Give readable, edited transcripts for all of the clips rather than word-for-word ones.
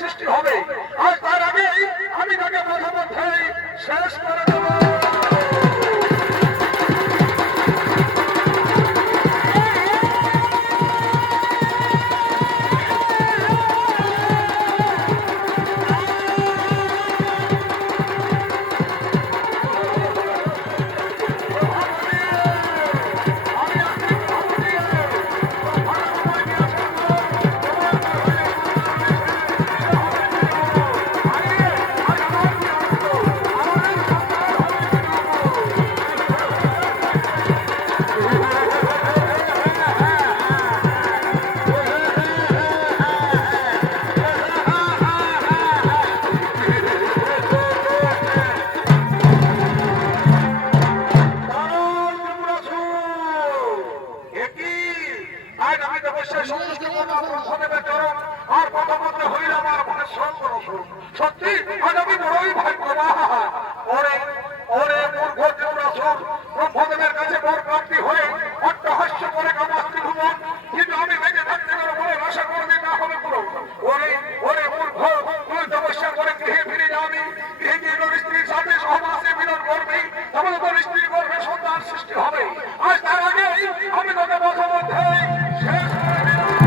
সৃষ্টি হবে। আর তার আগেই আমি তাকে প্রথমধ্যেই শেষ করে দেব। সত্যি আজ আমি বড়ই ভাগ্যবান। ওরে ওরে মূর্খ দেবরাসুর, ব্রহ্মদেবের কাছে বর প্রাপ্তি হয়ে অট্টহাস্য করে কামাস্তি ভুবন, কিন্তু আমি বেঁচে থাকতে গেলে বলে আশা করবি না হবে পুরো। ওরে ওরে মূর্খ, তুই তপস্যা করে গৃহে ফিরে যাবি, গৃহে গিয়ে তোর স্ত্রীর সাথে সহবাসে মিলন করবি, তাহলে তোর স্ত্রীর গর্ভে সন্তান সৃষ্টি হবে। আজ তার আগেই আমি তোকে বছর শেষ করে দিলাম।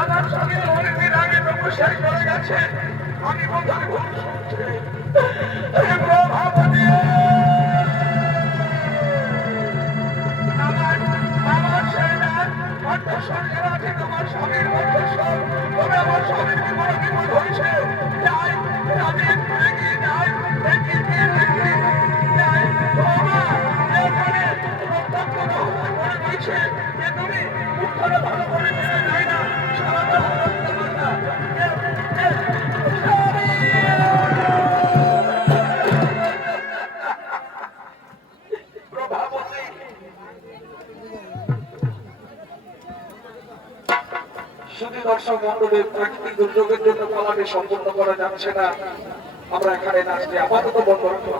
আমার স্বামী অনেকদিন আগে তপস্যায় চলে গেছে, আমি বোধহয় ভুল শুনছি। আমার সেই কণ্ঠস্বর আছে তোমার স্বামীর কণ্ঠস্বর, তবে আমার স্বামীর বিপদ বিপদ হয়েছে। যাই আমি একটু এগিয়ে যাই, এগিয়ে যাই এখানে প্রত্যক্ষ করে দিয়েছে যে তুমি উত্তরে ভালো করে চেনা যায় না, সারা শুধু দর্শক মন্ডলের প্রাকৃতিক দুর্যোগের জন্য পালাটি সম্পূর্ণ করা যাচ্ছে না। আমরা এখানে নাচটি আপাতত বন্ধ রাখলাম।